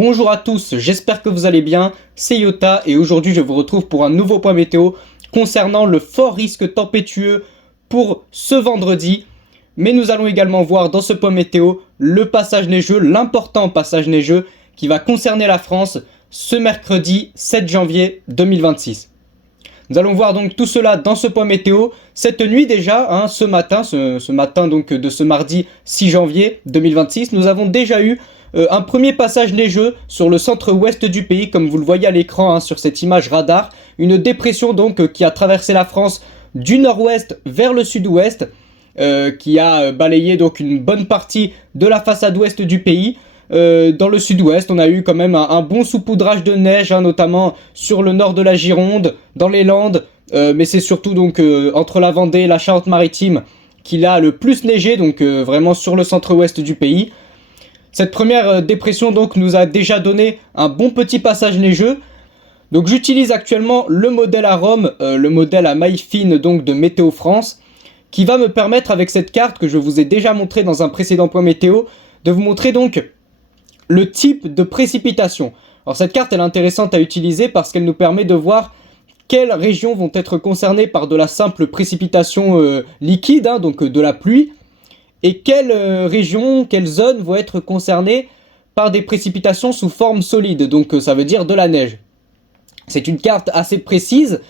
Bonjour à tous, j'espère que vous allez bien, c'est Yota et aujourd'hui je vous retrouve pour un nouveau point météo concernant le fort risque tempétueux pour ce vendredi. Mais nous allons également voir dans ce point météo le passage neigeux, l'important passage neigeux qui va concerner la France ce mercredi 7 janvier 2026. Nous allons voir donc tout cela dans ce point météo, cette nuit déjà, ce matin donc de ce mardi 6 janvier 2026, nous avons déjà eu un premier passage neigeux sur le centre-ouest du pays, comme vous le voyez à l'écran sur cette image radar. Une dépression donc qui a traversé la France du nord-ouest vers le sud-ouest, qui a balayé donc une bonne partie de la façade ouest du pays. Dans le sud-ouest, on a eu quand même un bon saupoudrage de neige, notamment sur le nord de la Gironde, dans les Landes, mais c'est surtout donc entre la Vendée et la Charente-Maritime qu'il a le plus neigé, donc vraiment sur le centre-ouest du pays. Cette première dépression donc nous a déjà donné un bon petit passage neigeux. Donc j'utilise actuellement le modèle à Rome, le modèle à maille fine donc de Météo France, qui va me permettre avec cette carte que je vous ai déjà montré dans un précédent point météo, de vous montrer donc le type de précipitation. Alors cette carte elle est intéressante à utiliser parce qu'elle nous permet de voir quelles régions vont être concernées par de la simple précipitation liquide, donc de la pluie, et quelles régions, quelles zones vont être concernées par des précipitations sous forme solide, donc ça veut dire de la neige. C'est une carte assez précise.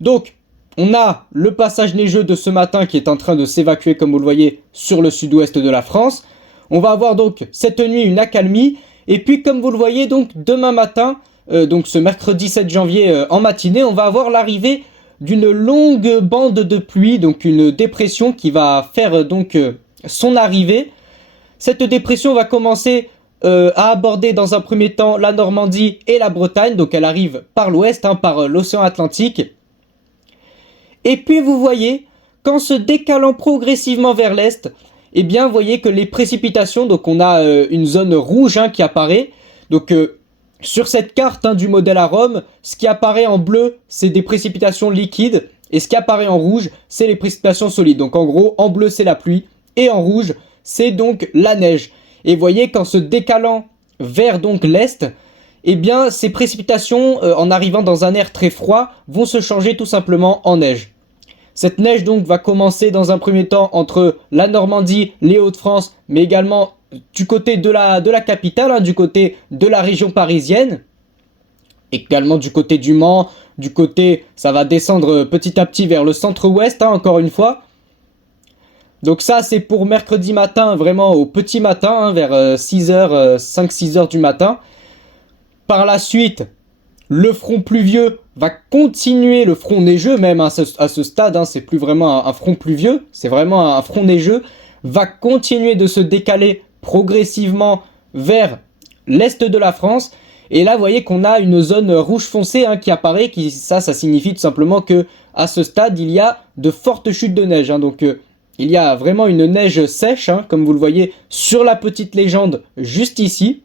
Donc on a le passage neigeux de ce matin qui est en train de s'évacuer comme vous le voyez sur le sud-ouest de la France. On va avoir donc cette nuit une accalmie, et puis comme vous le voyez donc demain matin, donc ce mercredi 7 janvier en matinée, on va avoir l'arrivée d'une longue bande de pluie, donc une dépression qui va faire donc son arrivée. Cette dépression va commencer à aborder dans un premier temps la Normandie et la Bretagne, donc elle arrive par l'ouest, par l'océan Atlantique. Et puis vous voyez qu'en se décalant progressivement vers l'est, eh bien, vous voyez que les précipitations, donc on a une zone rouge qui apparaît. Donc sur cette carte du modèle à Rome, ce qui apparaît en bleu, c'est des précipitations liquides, et ce qui apparaît en rouge, c'est les précipitations solides. Donc en gros, en bleu, c'est la pluie, et en rouge, c'est donc la neige. Et vous voyez qu'en se décalant vers donc l'est, eh bien, ces précipitations, en arrivant dans un air très froid, vont se changer tout simplement en neige. Cette neige donc va commencer dans un premier temps entre la Normandie, les Hauts-de-France, mais également du côté de la capitale, du côté de la région parisienne, également du côté du Mans, ça va descendre petit à petit vers le centre-ouest, encore une fois. Donc ça c'est pour mercredi matin, vraiment au petit matin, vers 6h, 5-6h du matin. Par la suite, le front pluvieux va continuer, le front neigeux même à ce stade, c'est plus vraiment un front pluvieux, c'est vraiment un front neigeux, va continuer de se décaler progressivement vers l'est de la France. Et là, vous voyez qu'on a une zone rouge foncé qui apparaît, ça signifie tout simplement que à ce stade, il y a de fortes chutes de neige. Donc il y a vraiment une neige sèche, comme vous le voyez sur la petite légende juste ici.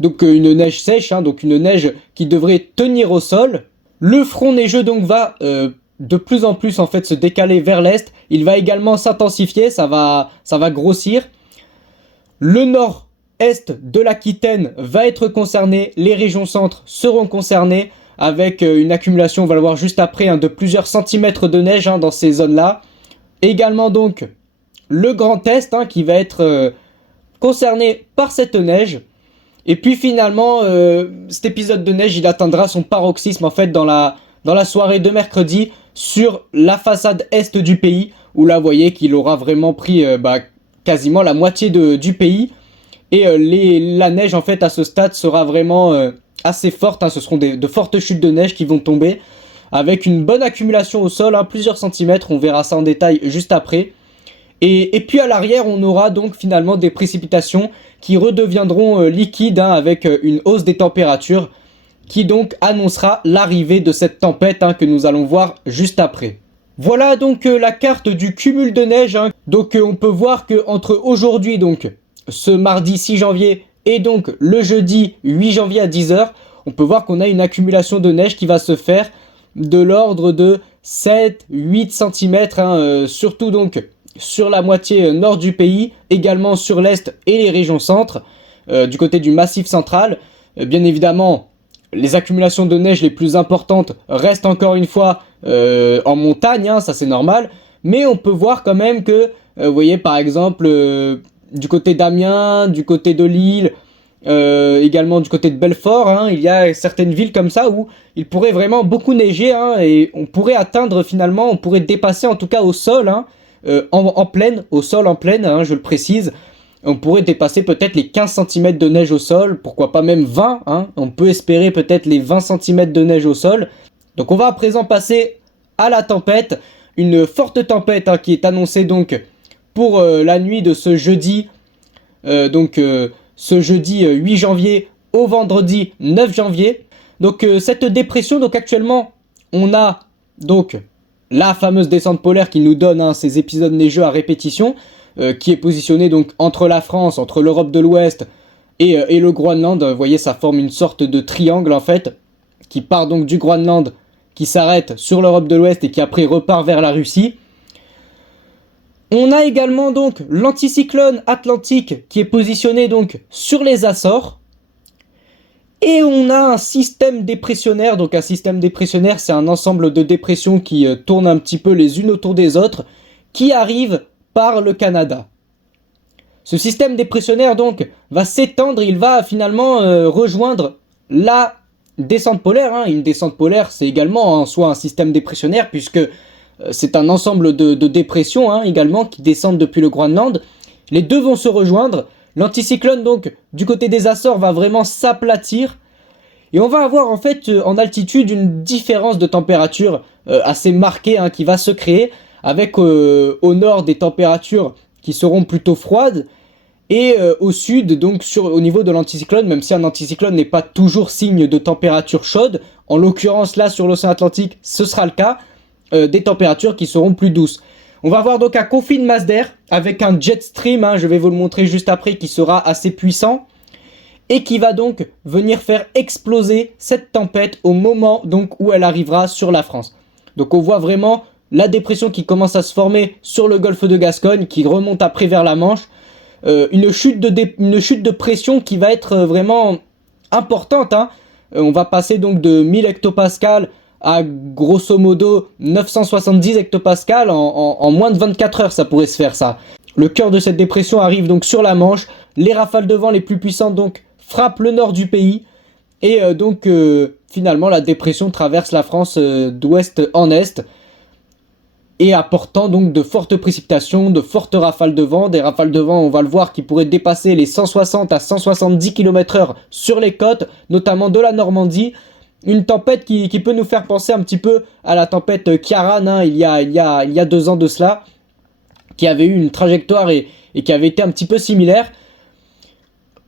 Donc une neige sèche, donc une neige qui devrait tenir au sol. Le front neigeux donc va de plus en plus en fait se décaler vers l'est. Il va également s'intensifier, ça va grossir. Le nord-est de l'Aquitaine va être concerné, les régions centres seront concernées avec une accumulation, on va le voir juste après, de plusieurs centimètres de neige dans ces zones-là. Également donc le Grand Est qui va être concerné par cette neige. Et puis finalement, cet épisode de neige, il atteindra son paroxysme en fait dans la soirée de mercredi sur la façade est du pays, où là vous voyez qu'il aura vraiment pris quasiment la moitié du pays. Et la neige en fait à ce stade sera vraiment assez forte, ce seront de fortes chutes de neige qui vont tomber, avec une bonne accumulation au sol, plusieurs centimètres, on verra ça en détail juste après. Et puis à l'arrière, on aura donc finalement des précipitations qui redeviendront liquides avec une hausse des températures qui donc annoncera l'arrivée de cette tempête que nous allons voir juste après. Voilà donc la carte du cumul de neige. Donc on peut voir que entre aujourd'hui, donc ce mardi 6 janvier et donc le jeudi 8 janvier à 10h, on peut voir qu'on a une accumulation de neige qui va se faire de l'ordre de 7-8 cm, surtout donc sur la moitié nord du pays, également sur l'est et les régions centres. du côté du Massif central. Bien évidemment, les accumulations de neige les plus importantes restent encore une fois en montagne, hein, ça c'est normal. Mais on peut voir quand même que, vous voyez par exemple, du côté d'Amiens, du côté de Lille, également du côté de Belfort, hein, il y a certaines villes comme ça où il pourrait vraiment beaucoup neiger, hein, et on pourrait atteindre finalement, on pourrait dépasser en tout cas au sol, hein, en plaine, au sol en plaine, hein, je le précise. On pourrait dépasser peut-être les 15 cm de neige au sol, pourquoi pas même 20, hein. On peut espérer peut-être les 20 cm de neige au sol. Donc on va à présent passer à la tempête, une forte tempête, hein, qui est annoncée donc pour la nuit de ce jeudi, ce jeudi 8 janvier au vendredi 9 janvier. Donc cette dépression, donc actuellement on a donc la fameuse descente polaire qui nous donne, hein, ces épisodes neigeux à répétition, qui est positionnée donc entre la France, entre l'Europe de l'Ouest et le Groenland. Vous voyez, ça forme une sorte de triangle en fait, qui part donc du Groenland, qui s'arrête sur l'Europe de l'Ouest et qui après repart vers la Russie. On a également donc l'anticyclone atlantique qui est positionné donc sur les Açores. Et on a un système dépressionnaire. Donc un système dépressionnaire, c'est un ensemble de dépressions qui tournent un petit peu les unes autour des autres, qui arrive par le Canada. Ce système dépressionnaire donc va s'étendre, il va finalement rejoindre la descente polaire, hein. Une descente polaire, c'est également en soi un système dépressionnaire, puisque c'est un ensemble de dépressions, hein, également qui descendent depuis le Groenland. Les deux vont se rejoindre. L'anticyclone donc du côté des Açores va vraiment s'aplatir. Et on va avoir en fait en altitude une différence de température assez marquée, hein, qui va se créer, avec au nord des températures qui seront plutôt froides, et au sud, donc au niveau de l'anticyclone, même si un anticyclone n'est pas toujours signe de température chaude, en l'occurrence là sur l'océan Atlantique, ce sera le cas, des températures qui seront plus douces. On va avoir donc un conflit de masse d'air avec un jet stream, hein, je vais vous le montrer juste après, qui sera assez puissant et qui va donc venir faire exploser cette tempête au moment donc où elle arrivera sur la France. Donc on voit vraiment la dépression qui commence à se former sur le golfe de Gascogne, qui remonte après vers la Manche, une chute de pression qui va être vraiment importante, hein. On va passer donc de 1000 hectopascales à grosso modo 970 hectopascales en moins de 24 heures, ça pourrait se faire ça. Le cœur de cette dépression arrive donc sur la Manche, les rafales de vent les plus puissantes donc frappent le nord du pays, et finalement la dépression traverse la France d'ouest en est, et apportant donc de fortes précipitations, de fortes rafales de vent, des rafales de vent, on va le voir, qui pourraient dépasser les 160 à 170 km/h sur les côtes, notamment de la Normandie. Une tempête qui peut nous faire penser un petit peu à la tempête Ciaran, hein, il y a 2 ans de cela, qui avait eu une trajectoire et qui avait été un petit peu similaire.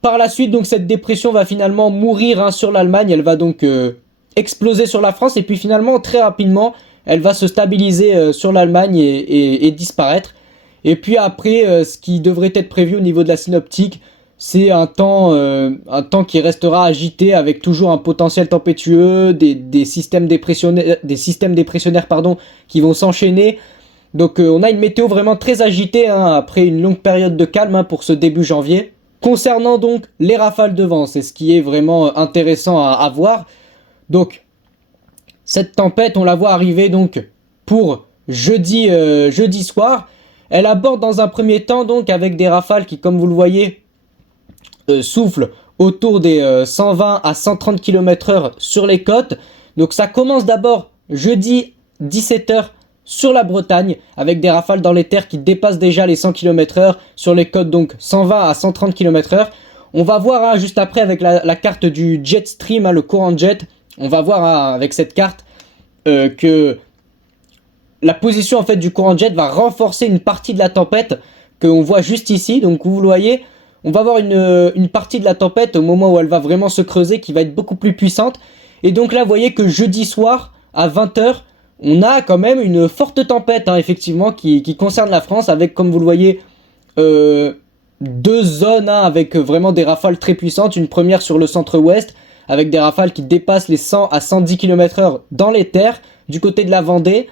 Par la suite, donc cette dépression va finalement mourir, hein, sur l'Allemagne, elle va donc exploser sur la France, et puis finalement très rapidement elle va se stabiliser sur l'Allemagne et disparaître. Et puis après, ce qui devrait être prévu au niveau de la synoptique, c'est un temps qui restera agité, avec toujours un potentiel tempétueux, des systèmes dépressionnaires pardon, qui vont s'enchaîner. Donc on a une météo vraiment très agitée, hein, après une longue période de calme, hein, pour ce début janvier. Concernant donc les rafales de vent, c'est ce qui est vraiment intéressant à voir. Donc cette tempête, on la voit arriver donc pour jeudi soir. Elle aborde dans un premier temps donc avec des rafales qui, comme vous le voyez, soufflent autour des 120 à 130 km/h sur les côtes. Donc ça commence d'abord jeudi 17h sur la Bretagne, avec des rafales dans les terres qui dépassent déjà les 100 km/h sur les côtes, donc 120 à 130 km/h. On va voir, hein, juste après avec la carte du jet stream, hein, le courant de jet. On va voir, hein, avec cette carte que la position en fait du courant de jet va renforcer une partie de la tempête qu'on voit juste ici. Donc vous le voyez, on va voir une partie de la tempête au moment où elle va vraiment se creuser, qui va être beaucoup plus puissante. Et donc là vous voyez que jeudi soir à 20h, on a quand même une forte tempête, hein, effectivement, qui concerne la France, avec, comme vous le voyez, 2 zones, hein, avec vraiment des rafales très puissantes. Une première sur le centre-ouest, avec des rafales qui dépassent les 100 à 110 km/h dans les terres, du côté de la Vendée.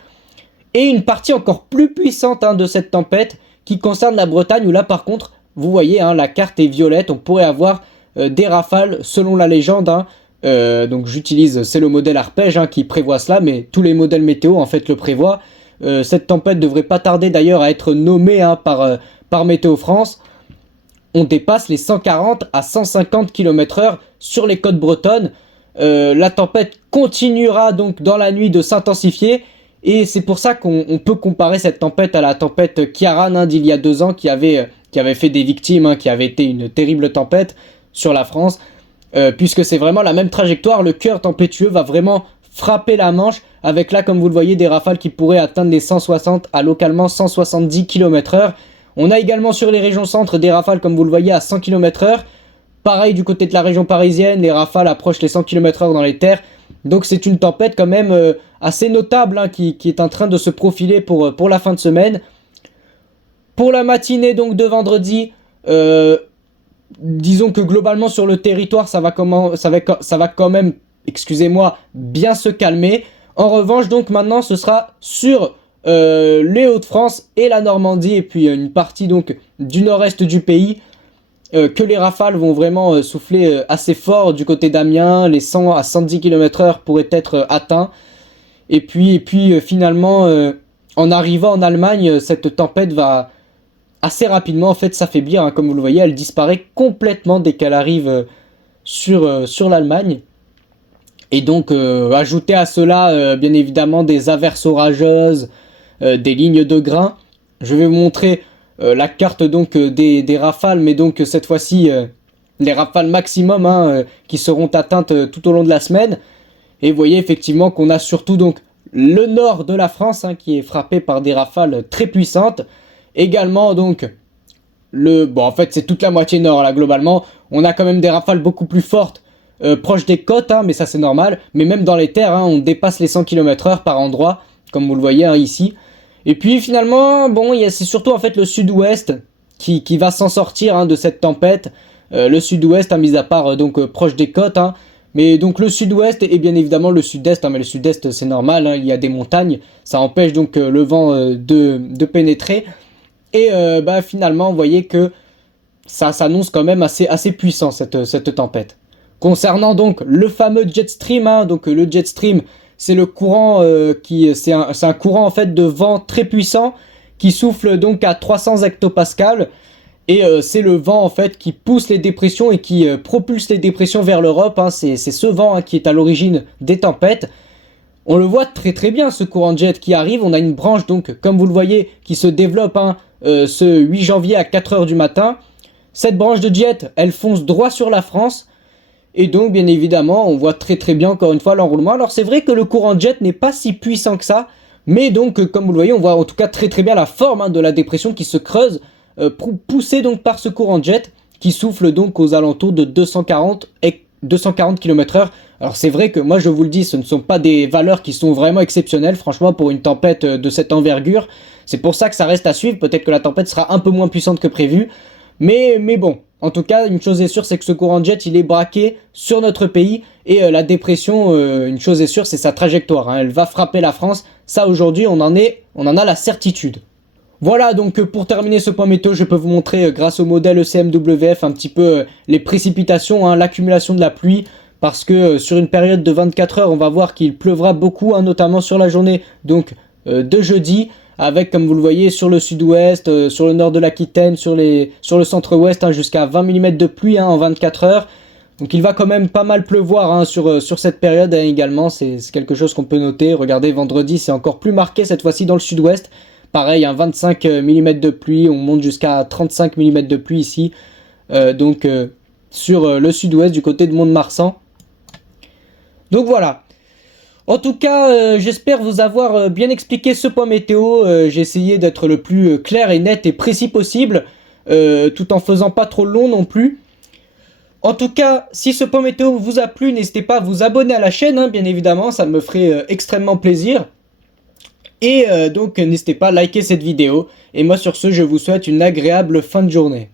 Et une partie encore plus puissante, hein, de cette tempête qui concerne la Bretagne, où là par contre, vous voyez, hein, la carte est violette. On pourrait avoir des rafales selon la légende, hein. Donc c'est le modèle arpège qui prévoit cela, mais tous les modèles météo en fait le prévoient. Cette tempête devrait pas tarder d'ailleurs à être nommée par Météo France. On dépasse les 140 à 150 km/h sur les côtes bretonnes. La tempête continuera donc dans la nuit de s'intensifier, et c'est pour ça qu'on peut comparer cette tempête à la tempête Ciaran d'il y a 2 ans qui avait fait des victimes, qui avait été une terrible tempête sur la France, puisque c'est vraiment la même trajectoire. Le cœur tempétueux va vraiment frapper la Manche avec là, comme vous le voyez, des rafales qui pourraient atteindre les 160 à localement 170 km/h. On a également sur les régions centre des rafales, comme vous le voyez, à 100 km/h. Pareil du côté de la région parisienne, les rafales approchent les 100 km/h dans les terres. Donc c'est une tempête quand même assez notable, qui est en train de se profiler pour la fin de semaine. Pour la matinée donc de vendredi, disons que globalement sur le territoire ça va quand même, excusez-moi, bien se calmer. En revanche donc maintenant ce sera sur les Hauts-de-France et la Normandie, et puis une partie donc du nord-est du pays, que les rafales vont vraiment souffler assez fort. Du côté d'Amiens, les 100 à 110 km/h pourraient être atteints. Et puis finalement, en arrivant en Allemagne, cette tempête va assez rapidement en fait s'affaiblir, comme vous le voyez, elle disparaît complètement dès qu'elle arrive sur l'Allemagne. Et donc ajouter à cela bien évidemment des averses orageuses, des lignes de grains. Je vais vous montrer la carte donc des rafales, mais donc cette fois-ci les rafales maximum qui seront atteintes tout au long de la semaine. Et vous voyez effectivement qu'on a surtout donc le nord de la France qui est frappé par des rafales très puissantes. Également donc en fait c'est toute la moitié nord là globalement. On a quand même des rafales beaucoup plus fortes proches des côtes, mais ça c'est normal. Mais même dans les terres, on dépasse les 100 km/h par endroit, comme vous le voyez ici. Et puis finalement, c'est surtout en fait le sud-ouest qui va s'en sortir de cette tempête. Le sud-ouest, mis à part donc proche des côtes, mais donc le sud-ouest et bien évidemment le sud-est, mais le sud-est c'est normal, il y a des montagnes, ça empêche donc le vent de pénétrer. Et finalement, vous voyez que ça s'annonce quand même assez puissant cette tempête. Concernant donc le fameux jet stream, donc le jet stream, c'est le courant c'est un courant en fait de vent très puissant qui souffle donc à 300 hectopascales, et c'est le vent en fait qui pousse les dépressions et qui propulse les dépressions vers l'Europe. C'est ce vent qui est à l'origine des tempêtes. On le voit très très bien, ce courant de jet qui arrive. On a une branche donc comme vous le voyez qui se développe ce 8 janvier à 4h du matin. Cette branche de jet, elle fonce droit sur la France. Et donc, bien évidemment, on voit très très bien encore une fois l'enroulement. Alors c'est vrai que le courant de jet n'est pas si puissant que ça, mais donc comme vous le voyez, on voit en tout cas très très bien la forme de la dépression qui se creuse, poussée donc par ce courant de jet qui souffle donc aux alentours de 240 km/h. Alors c'est vrai que moi je vous le dis, ce ne sont pas des valeurs qui sont vraiment exceptionnelles, franchement, pour une tempête de cette envergure. C'est pour ça que ça reste à suivre. Peut-être que la tempête sera un peu moins puissante que prévu, mais bon. En tout cas, une chose est sûre, c'est que ce courant de jet, il est braqué sur notre pays. Et la dépression, une chose est sûre, c'est sa trajectoire. Elle va frapper la France. Ça, aujourd'hui, on en a la certitude. Voilà, donc pour terminer ce point météo, je peux vous montrer, grâce au modèle ECMWF, un petit peu les précipitations, l'accumulation de la pluie. Parce que sur une période de 24 heures, on va voir qu'il pleuvra beaucoup, notamment sur la journée donc de jeudi. Avec, comme vous le voyez, sur le sud-ouest, sur le nord de l'Aquitaine, sur le centre-ouest, jusqu'à 20 mm de pluie en 24 heures. Donc il va quand même pas mal pleuvoir sur cette période également, c'est quelque chose qu'on peut noter. Regardez, vendredi, c'est encore plus marqué cette fois-ci dans le sud-ouest. Pareil, 25 mm de pluie, on monte jusqu'à 35 mm de pluie ici. Sur le sud-ouest, du côté de Mont-de-Marsan. Donc voilà. En tout cas, j'espère vous avoir bien expliqué ce point météo. J'ai essayé d'être le plus clair et net et précis possible, tout en faisant pas trop long non plus. En tout cas, si ce point météo vous a plu, n'hésitez pas à vous abonner à la chaîne, bien évidemment, ça me ferait extrêmement plaisir. Et donc, n'hésitez pas à liker cette vidéo. Et moi, sur ce, je vous souhaite une agréable fin de journée.